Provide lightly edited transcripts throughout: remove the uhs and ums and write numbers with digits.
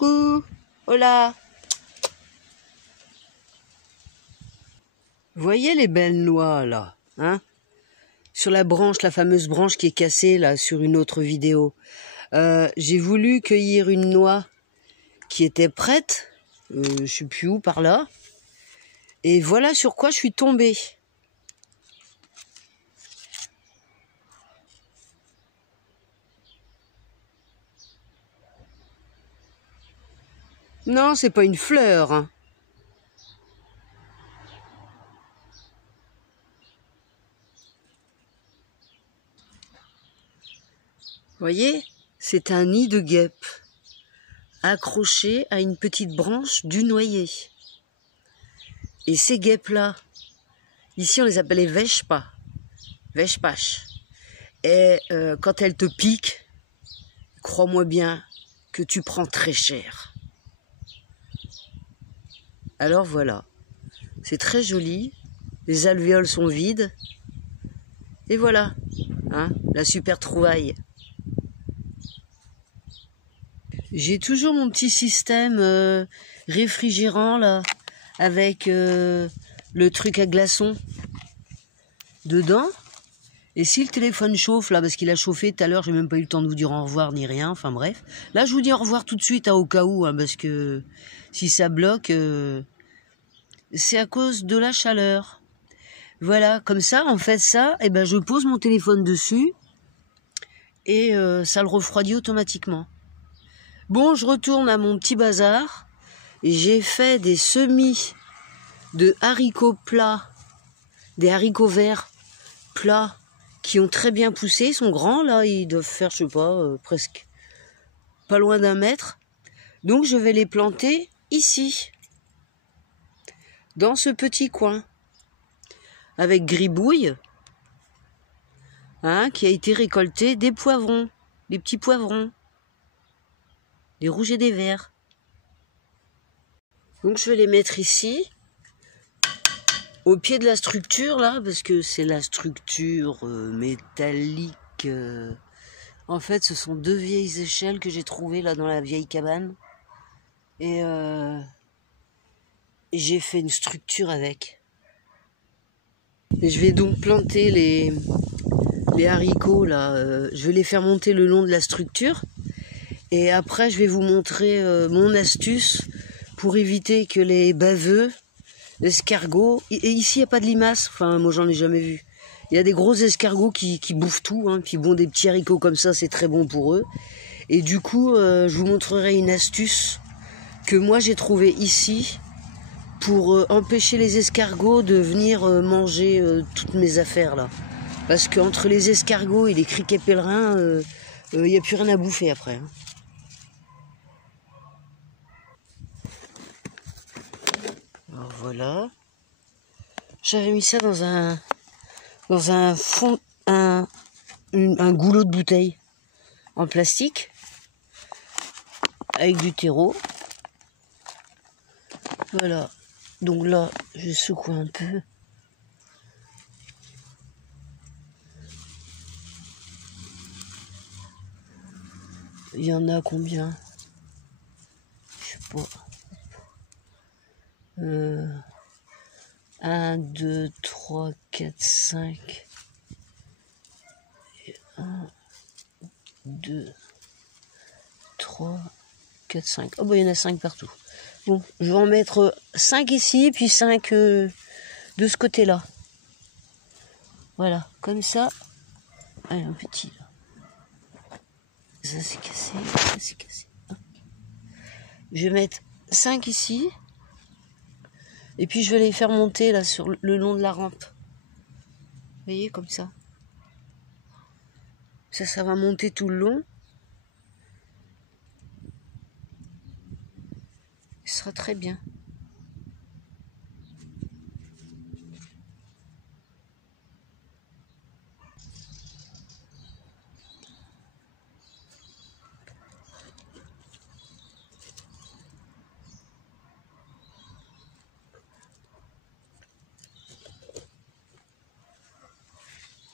Coucou. Hola. Vous voyez les belles noix là, hein? Sur la branche, la fameuse branche qui est cassée là sur une autre vidéo. J'ai voulu cueillir une noix qui était prête, je sais plus où, par là. Et voilà sur quoi je suis tombée. Non, c'est pas une fleur, hein. Vous voyez, c'est un nid de guêpe accroché à une petite branche du noyer. Et ces guêpes-là, ici on les appelle les veshpa, veshpash. Et quand elles te piquent, crois-moi bien que tu prends très cher. Alors voilà, c'est très joli, les alvéoles sont vides, et voilà, hein, la super trouvaille. J'ai toujours mon petit système réfrigérant là, avec le truc à glaçons dedans. Et si le téléphone chauffe là, parce qu'il a chauffé tout à l'heure, j'ai même pas eu le temps de vous dire au revoir ni rien, enfin bref. Là je vous dis au revoir tout de suite au cas où, hein, parce que si ça bloque, c'est à cause de la chaleur. Voilà, comme ça, en fait ça, et ben je pose mon téléphone dessus et ça le refroidit automatiquement. Bon, je retourne à mon petit bazar. J'ai fait des semis de haricots plats, des haricots verts plats qui ont très bien poussé. Ils sont grands là, ils doivent faire, je sais pas, presque pas loin d'1 mètre. Donc je vais les planter ici, dans ce petit coin, avec gribouille, hein, qui a été récolté des poivrons, des petits poivrons. Des rouges et des verts. Donc je vais les mettre ici, au pied de la structure là, parce que c'est la structure métallique. En fait, ce sont 2 vieilles échelles que j'ai trouvées là dans la vieille cabane. Et j'ai fait une structure avec. Et je vais donc planter les haricots là. Je vais les faire monter le long de la structure. Et après, je vais vous montrer mon astuce pour éviter que les baveux, l'escargot... Et ici, il n'y a pas de limaces. Enfin, moi, j'en ai jamais vu. Il y a des gros escargots qui bouffent tout. Hein, puis bon, des petits haricots comme ça, c'est très bon pour eux. Et du coup, je vous montrerai une astuce que moi, j'ai trouvée ici pour empêcher les escargots de venir manger toutes mes affaires, là. Parce qu'entre les escargots et les criquets pèlerins, il n'y a plus rien à bouffer après. Hein. Alors voilà, j'avais mis ça dans un fond, un goulot de bouteille en plastique avec du terreau. Voilà, donc là je secoue un peu. Il y en a combien? Je sais pas. 1, 2, 3, 4, 5. 1, 2, 3, 4, 5. Oh bah il y en a 5 partout. Bon, je vais en mettre 5 ici, puis 5 de ce côté-là. Voilà, comme ça. Allez, un petit là. Ça c'est cassé, ça c'est cassé. Je vais mettre 5 ici. Et puis je vais les faire monter là sur le long de la rampe. Vous voyez, comme ça. Ça va monter tout le long. Ce sera très bien.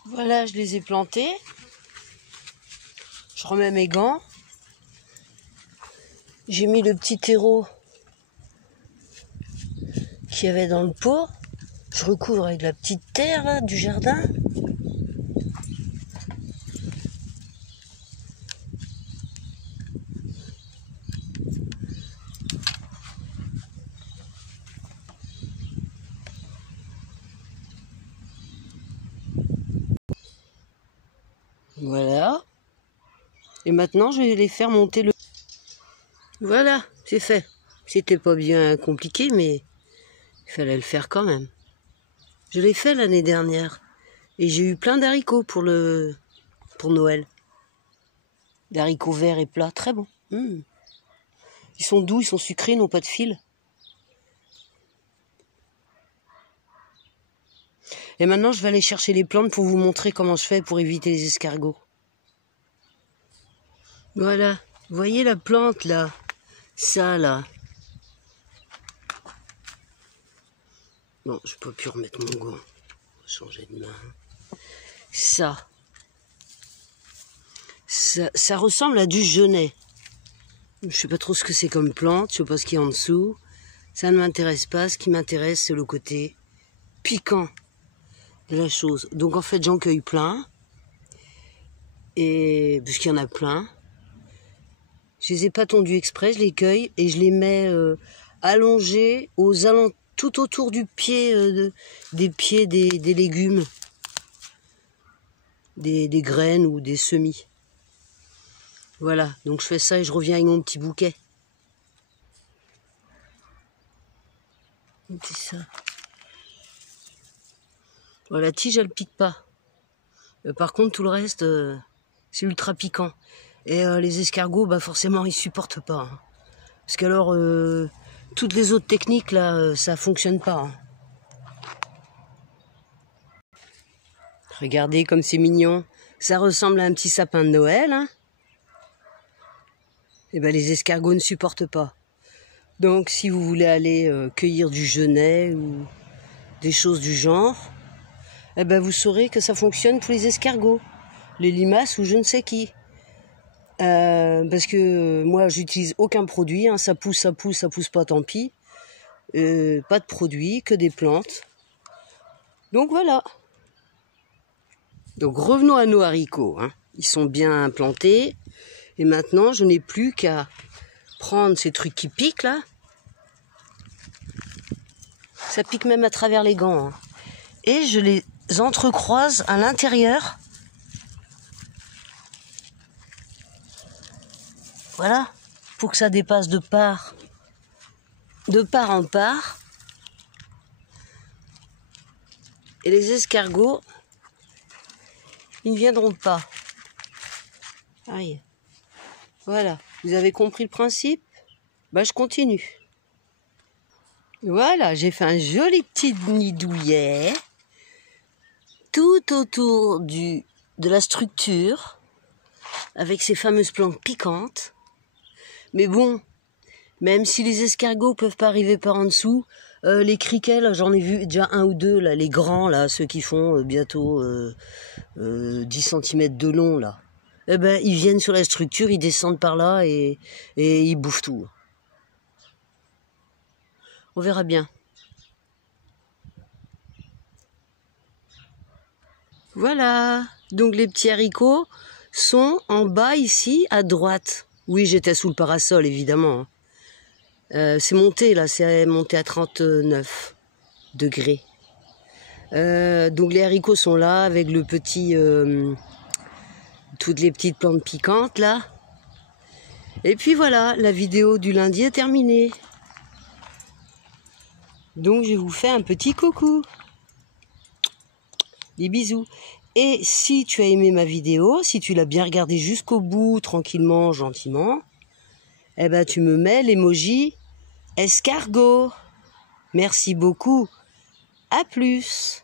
Voilà, je les ai plantés. Je remets mes gants. J'ai mis le petit terreau qu'il y avait dans le pot. Je recouvre avec la petite terre là, du jardin. Voilà. Et maintenant, je vais les faire monter le... Voilà, c'est fait. C'était pas bien compliqué, mais il fallait le faire quand même. Je l'ai fait l'année dernière. Et j'ai eu plein d'haricots pour Noël. Des haricots verts et plats, très bons. Ils sont doux, ils sont sucrés, ils n'ont pas de fil. Et maintenant, je vais aller chercher les plantes pour vous montrer comment je fais pour éviter les escargots. Voilà, vous voyez la plante là, ça là. Bon, je peux plus remettre mon gant, changer de main. Ça ressemble à du genêt. Je sais pas trop ce que c'est comme plante, je sais pas ce qu'il y a en dessous. Ça ne m'intéresse pas, ce qui m'intéresse c'est le côté piquant de la chose. Donc en fait j'en cueille plein, et parce qu'il y en a plein. Je les ai pas tondus exprès, je les cueille et je les mets allongés tout autour du pied, des pieds des légumes, des graines ou des semis. Voilà, donc je fais ça et je reviens avec mon petit bouquet. C'est ça. Voilà, la tige elle pique pas. Par contre tout le reste c'est ultra piquant. Et les escargots, bah forcément, ils supportent pas. Hein. Parce qu'alors, toutes les autres techniques, là, ça fonctionne pas. Hein. Regardez comme c'est mignon. Ça ressemble à un petit sapin de Noël. Hein. Et ben, les escargots ne supportent pas. Donc, si vous voulez aller cueillir du genêt ou des choses du genre, eh ben, vous saurez que ça fonctionne pour les escargots, les limaces ou je ne sais qui. Parce que moi j'utilise aucun produit, hein. Ça pousse pas, tant pis. Pas de produits, que des plantes. Donc voilà. Donc revenons à nos haricots. Hein. Ils sont bien plantés. Et maintenant je n'ai plus qu'à prendre ces trucs qui piquent là. Ça pique même à travers les gants. Hein. Et je les entrecroise à l'intérieur. Voilà, pour que ça dépasse de part en part. Et les escargots, ils ne viendront pas. Aïe. Voilà, vous avez compris le principe? Bah, je continue. Voilà, j'ai fait un joli petit nid douillet tout autour de la structure avec ces fameuses plantes piquantes. Mais bon, même si les escargots peuvent pas arriver par en dessous, les criquets, là, j'en ai vu déjà un ou deux, là, les grands, là, ceux qui font bientôt 10 cm de long, là. Eh ben, ils viennent sur la structure, ils descendent par là et ils bouffent tout. On verra bien. Voilà, donc les petits haricots sont en bas ici, à droite. Oui, j'étais sous le parasol, évidemment. C'est monté, là, c'est monté à 39 degrés. Donc les haricots sont là, avec le petit... toutes les petites plantes piquantes, là. Et puis voilà, la vidéo du lundi est terminée. Donc je vous fais un petit coucou. Des bisous. Et si tu as aimé ma vidéo, si tu l'as bien regardée jusqu'au bout, tranquillement, gentiment, eh ben tu me mets l'emoji escargot. Merci beaucoup. À plus.